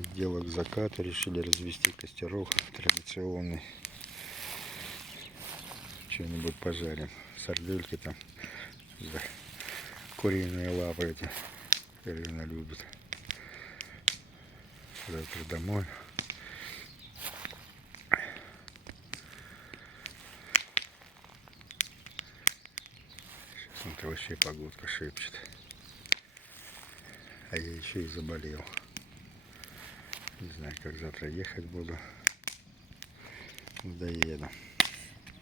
Вот дело к закату, решили развести костерок традиционный. Что-нибудь пожарим. Сардельки там, да, куриные лапы эти. Ирина любит. Завтра домой. Сейчас он вообще погодка шепчет. А я еще и заболел. Не знаю, как завтра ехать буду. Доеду.